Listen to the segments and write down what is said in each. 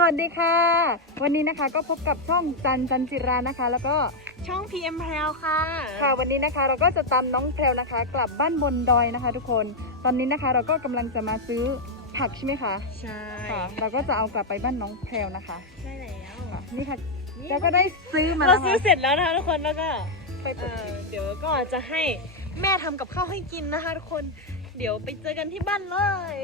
สวัสดีค่ะ วันนี้นะคะก็พบกับช่องจันจันจิรานะคะ แล้วก็ช่อง PM p r a ค่ะ ค่ะวันนี้นะคะเราก็จะตามน้องแพรวนะคะ กลับบ้านบนดอยนะคะ ทุกคนตอนนี้นะคะเราก็กำลังจะมาซื้อผักใช่ไหมคะใช่ค่ะเราก็จะเอากลับไปบ้านน้องแพรวนะคะใช่แล้วค่ะนี่ค่ะแล้วก็ได้ซื้อมาเราแล้วซื้อค่ะเสร็จแล้วนะคะทุกคนแล้วก็ไปเอเปิดอเดี๋ยวก็จะให้แม่ทำกับข้าวให้กินนะคะทุกคน เดี๋ยวไปเจอกันที่บ้านเลย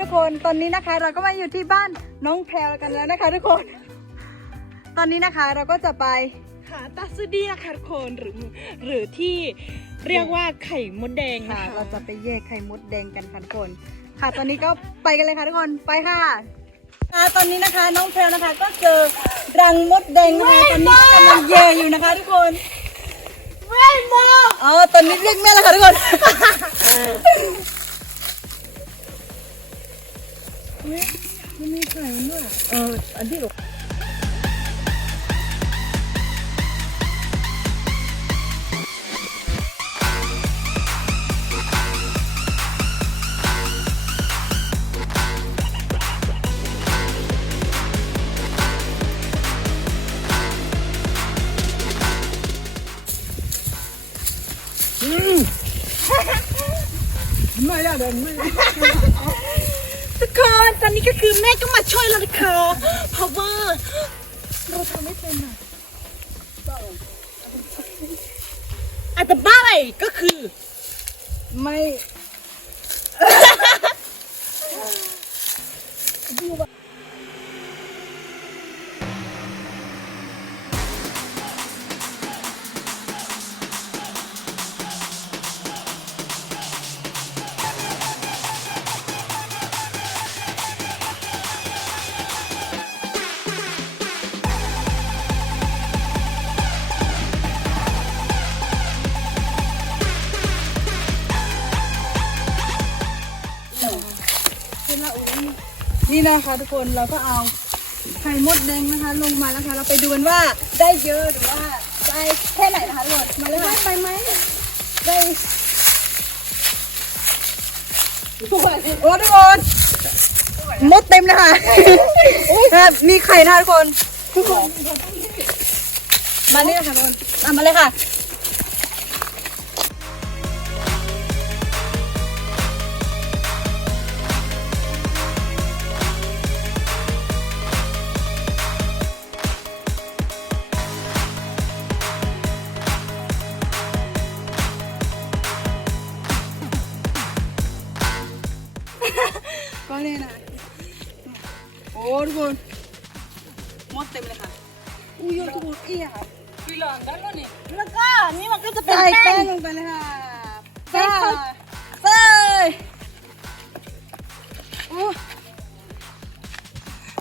ทุกคน ตอนนี้นะคะเราก็มาอยู่ที่บ้านน้องแพรวกันแล้วนะคะ ทุกคน ตอนนี้นะคะเราก็จะไปหาตาซูดีนะคะทุกคนหรือหรือที่เรียกว่าไข่มดแดงค่ะนะคะเราจะไปแยกไข่มดแดงกันค่ะทุกคน ค่ะ ตอนนี้ก็ไปกันเลยค่ะทุกคน ไปค่ะค่ะตอนนี้นะคะน้องแพลวนะคะ ก็เจอรังมดแดงนะคะตอนนี้กำลังแย่อยู่นะคะ ทุกคนไม่มองอ๋อตอนนี้เรียกแม่แล้วค่ะทุกคน มันมีไข่ด้วยเอออันที่หลกไม่ได้เดินไม่ ทุกคนตอนนี้ก็คือแม่ก็มาช่วยเรานะคะเพราะว่าเราทำไม่เป็นอะอาตบ้าอะไรก็คือ ไม่ นี่นะคะทุกคนเราก็เอาไข่มดแดงนะคะ ลงมาแล้วค่ะเราไปดูกันว่าได้เยอะหรือว่าได้แค่ไหนนะคะทุกคนมาเลยค่ะไปไหมได้โอ้ทุกคนมดเต็มเลยค่ะครับมีไข่นะคะทุกคนทุกคนมานี่นะคะทุกคนมาเลยค่ะ ทุกคนมดเต็มเลยค่ะอุ้ยโยทุกคนเอี้ยค่ะแล้วก็นี่มันก็จะเป็นใส่แป้แป้งงลงไปเลยค่ะใส่ใส่เข้าใส่โอ้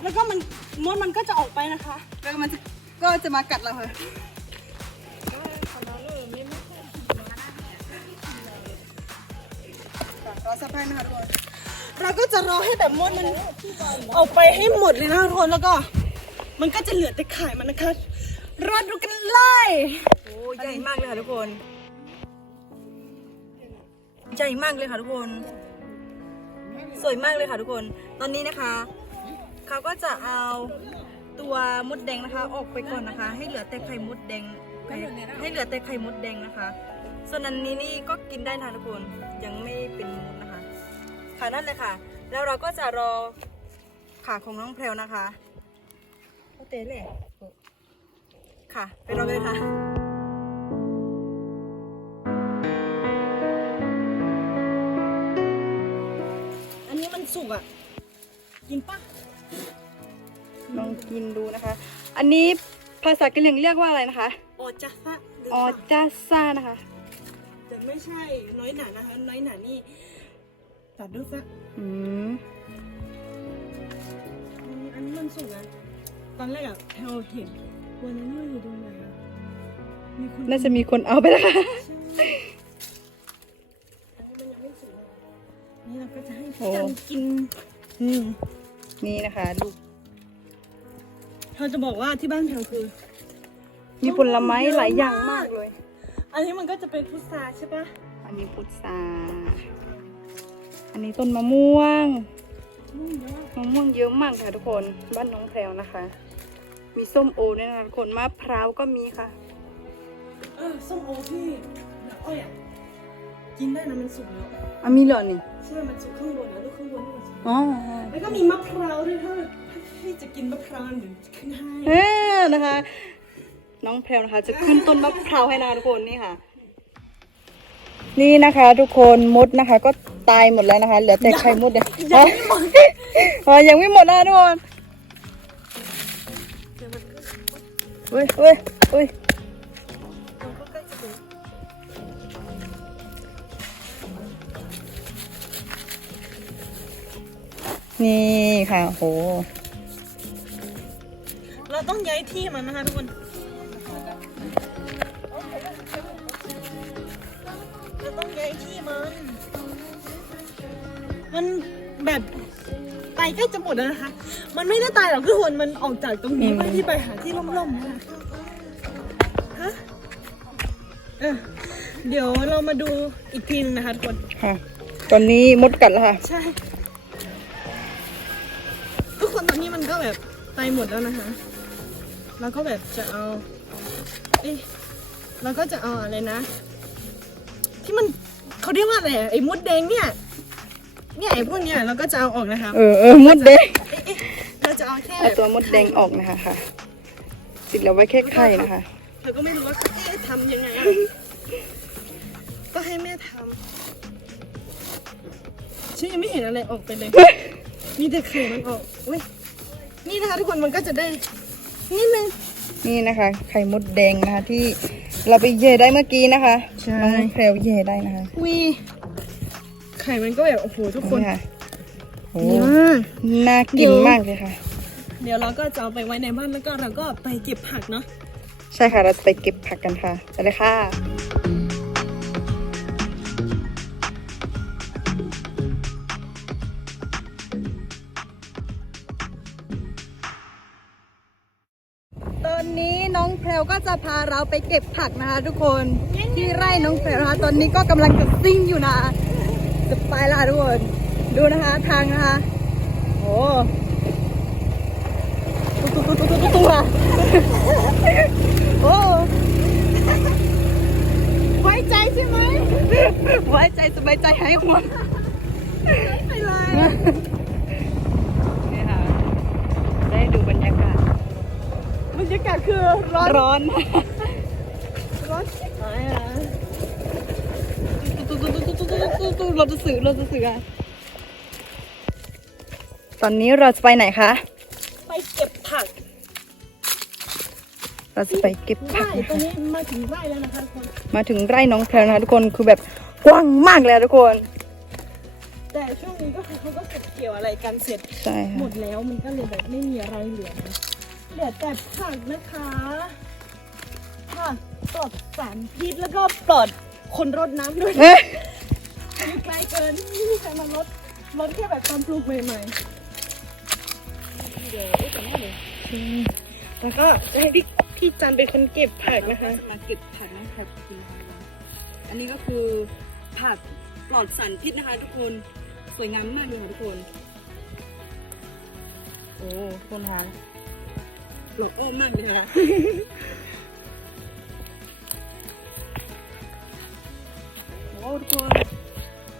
แล้วก็มันมดมันก็จะออกไปนะคะ แล้วมันจะก็จะมากัดเราเหรอรอสักพักนะคะทุกคน เราก็จะรอให้แบบมดมันออกไปให้หมดเลยนะทุกคนแล้วก็ มันก็จะเหลือแต่ไข่มันนะคะ รอดูกันเลยโอ้ใหญ่มากเลยค่ะทุกคน ใหญ่มากเลยค่ะทุกคน สวยมากเลยค่ะทุกคน ตอนนี้นะคะเขาก็จะเอาตัวมดแดงนะคะ ออกไปก่อนนะคะ ให้เหลือแต่ไข่มดแดงให้เหลือแต่ไข่มดแดงนะคะ ส่วนอันนี้นี่ก็กินได้นะคะทุกคนยังไม่เป็นมดนะ คะค่ะนั่นเลยค่ะ แล้วเราก็จะรอขาของน้องแพรวนะคะโอเต้เลยค่ะไปรอเลยค่ะอันนี้มันสุกอะ กินปะลองกินดูนะคะ อันนี้ภาษากะเหรี่ยงเรียกว่าอะไรนะคะออจัฟะหรืออเปล่าจ้าซ่านะคะ แต่ไม่ใช่น้อยหนานะคะ น้อยหนานี่ ตัดด้วยฟะอืมอืมอันนี้มันสุกนะตอนแรกอะเราเห็นวันนั้นมันอยู่ตรงไหนอะมีคนน่าจะมีคนเอาไปแล้วค่ะใช่อันนี้มันยังไม่สุกนะนี่เราก็จะให้โอ้พี่จันกินอืมนี่นะคะลูกเราจะบอกว่าที่บ้านแถวคือ มีผลไม้หลายอย่างมากเลย อันนี้มันก็จะเป็นพุทราใช่ปะอันนี้พุทรา อันนี้ต้นมะม่วงอืมเยอะมะม่วงเยอะมากค่ะทุกคน บ้านน้องแพรวนะคะ มีส้มโอด้วยนะคะทุกคน มะพร้าวก็มีค่ะ เออส้มโอที่แบบอ้อยอะกินได้นะมันสุกแล้วอะมีเหรอนี่ใช่มันสุกข้างบนนะลูกข้างบนนี่มันสุกอ๋อแล้วก็มีมะพร้าวด้วยถ้าพี่จะกินมะพร้าวหรือจะขึ้นให้เออนะคะ น้องแพรวนะคะ จะขึ้นต้นมะพร้าวให้นะคะทุกคนนี่ค่ะ นี่นะคะ ทุกคนมดนะคะ ก็ตายหมดแล้วนะคะเหลือแต่ไข่มดเดียวยังไม่หมดอ๋อยังไม่หมดนะทุกคนเฮ้ยเฮ้ยเฮ้ยนี่ค่ะโห เราต้องย้ายที่มันนะคะทุกคน แบบไตใกล้จะหมดแล้วนะคะ มันไม่ได้ตายหรอกทุกคนมันออกจากตรงนี้อืมเพื่อที่ไปหาที่ร่มๆนะคะฮะเออเดี๋ยวเรามาดูอีกทีนึงนะคะทุกคน ค่ะ ตอนนี้มดกัดแล้วค่ะ ใช่ ทุกคนตอนนี้มันก็แบบไปหมดแล้วนะคะเราก็แบบจะเอา เอ๊ะเราก็จะเอาอะไรนะ ที่มันเขาเรียกว่าอะไรอะไอ้มดแดงเนี่ย เนี่ยไอ้พวกเนี้ยเราก็จะเอาออกนะคะ เออเออมดแดงเอ๊ะเอ๊ะเราจะเอาแค่เอาตัวมดแดงออกนะคะค่ะ ติดแล้วไว้แค่ไข่นะคะ เธอก็ไม่รู้ว่าเอ๊ะทำยังไงอะก็ให้แม่ทำฉันยังไม่เห็นอะไรออกไปเลย มีแต่ไข่มันออกเว้ยนี่นะคะทุกคนมันก็จะได้นิดนึงนี่นะคะ ไข่มดแดงนะคะที่เราไปเย่ได้เมื่อกี้นะคะ ใช่ น้องแพรวเย่ได้นะคะ วี ไข่มันก็แบบโอ้โหทุกคนนี่ค่ะโอ้ดีมากน่าเดี๋กินยวมากเลยค่ะ เดี๋ยวเราก็จะเอาไปไว้ในบ้านแล้วก็เราก็ไปเก็บผักเนาะใช่ค่ะ เราจะไปเก็บผักกันค่ะไปเลยค่ะ ตอนนี้น้องแพรวก็จะพาเราไปเก็บผักนะคะทุกคน ที่ไร่น้องแพรวนะคะตอนนี้ก็กำลังจะซิ่งอยู่นะ จะไปและค่ะทุกคนดูนะคะ ทางนะคะโอ้ตุ๊ตุ๊ตุ๊ตุ๊ตุ๊ตุ๊ค่ะโอ้ไว้ใจใช่ไหมไว้ใจสบายใจหายห่วงไปเลยนี่ค่ะได้ดูบรรยากาศบรรยากาศคือร้อนร้อนร้อนชิบหายอะตุ๊ตุ๊ตุ๊ ตุ๊ตุ๊ตุ๊ตุ๊ตุ๊เราจะสื่อเราจะสื่ออะตอนนี้เราจะไปไหนคะ ไปเก็บผักเราจะไปเก็บผัไร่กนะตอนคะนี้มาถึงไร่แล้วนะคะทุกคน มาถึงไร่น้องแพรนะคะทุกคนคือแบบกว้างมากเลยอะทุกคน แต่ช่วงนี้ก็คือเขาก็เก็บเกี่ยวอะไรกันเสร็จใช่หมค่ะดแล้วมันก็เลยแบบไม่มีอะไรเหลือนะเหลือแต่ผักนะคะผักปลอดสารพิษแล้วก็ปลอดคนรดน้ำด้วย เอ๊ะ อยู่ไกลเกินไม่มีใครมารดรดแค่แบบตอนปลูกใหม่ๆเดี๋ยวได้แต่แม่เลยแล้วก็จะให้พี่พี่จันเป็นคนเก็บผักนะคะมาเก็บผักน้องแพรกินค่ะอันนี้ก็คือผักปลอดสารพิษนะคะ ทุกคนสวยงามมากเลยค่ะทุกคน โอ้คนทานหลบโอ้มากเลยค่ะโอ้ทุกคน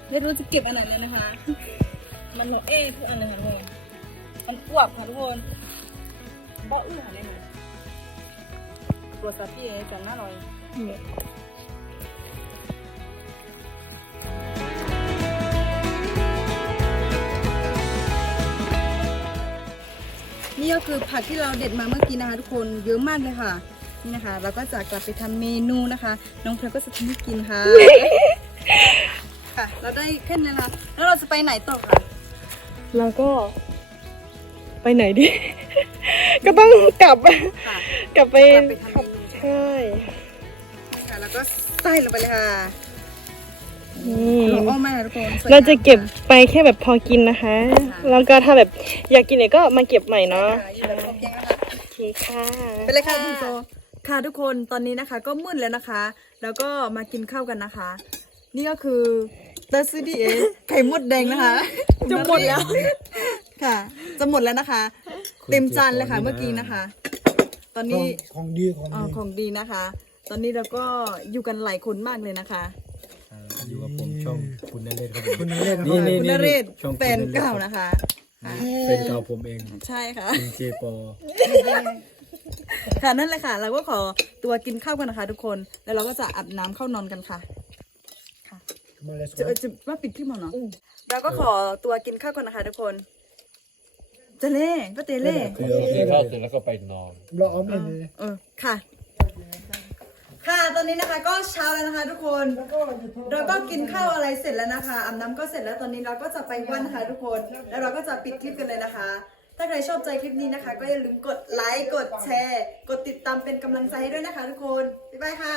ไม่รู้จะเก็บอันไหนเลยนะคะ มันโลเอ้ทุกอันเลยค่ะทุกคนมันอวบค่ะทุกคนบ่อื้อหาได้ไหมตัวซาพี่เองจันน่าอร่อยนี่ก็คือผักที่เราเด็ดมาเมื่อกี้นะคะทุกคนเยอะมากเลยค่ะ นี่นะคะ เราก็จะกลับไปทำเมนูนะคะ น้องเพลก็จะทำให้กินค่ะค่ะ เราได้แค่นี้นะคะแล้วเราจะไปไหนต่อคะแล้วก็ไปไหนดี ก็ต้องกลับ ค่ะกลับไปกลับไปทำเมนูใช่ค่ะแล้วก็ใส่ลงไปเลยค่ะนี่เราอ้อมมากเลยทุกคนสวยเราจะเก็บมไปแค่แบบพอกินนะคะแล้วก็ถ้าแบบอยากกินเนี่ยก็มาเก็บใหม่เนาะค่ะอยู่แบบครบแก๊งนะคะ โอเคค่ะ ไปเลยค่ะคุณโซค่ะทุกคนตอนนี้นะคะก็มืดแล้วนะคะ แล้วก็มากินข้าวกันนะคะ นี่ก็คือเตอร์ซูดีเอไข่มดแดงนะคะ จะหมดแล้ว ค่ะ จะหมดแล้วนะคะ เต็มจานเลยค่ะเมื่อกี้นะคะ ตอนนี้ของดีของอ๋อดีของดีนะคะ ตอนนี้เราก็อยู่กันหลายคนมากเลยนะคะอ่าอยู่กับผมช่องคุณนเรศครับผมคุณเล่นนะนี่นี่คุณนเรศช่องแฟนเก่านะคะเป็นเก่าผมเอง ใช่ค่ะคุณเจปอค่ะนั่นแหละค่ะ เราก็ขอตัวกินข้าวกันนะคะ ทุกคน แล้วเราก็จะอาบน้ำเข้านอนกันค่ะ มาเลยจะจะว่าปิดคลิปมั้งเนาะเราก็ขอตัวกินข้าวกันนะคะทุกคนเจะเล่ป้าเตเล่คือโอเคเข้าเสร็จแล้วก็ไปนอนเราเอาไม่เลยเออค่ะ ค่ะ ตอนนี้นะคะก็เช้าแล้วนะคะ ทุกคน เราก็กินข้าวอะไรเสร็จแล้วนะคะอาบน้ำก็เสร็จแล้วตอนนี้เราก็จะไปวันนะคะทุกคน แล้วเราก็จะปิดคลิปกันเลยนะคะ ถ้าใครชอบใจคลิปนี้นะคะ ก็อย่าลืมกดไลค์กดแชร์ กดติดตามเป็นกำลังใจให้ด้วยนะคะ ทุกคนบ๊ายบายค่ะ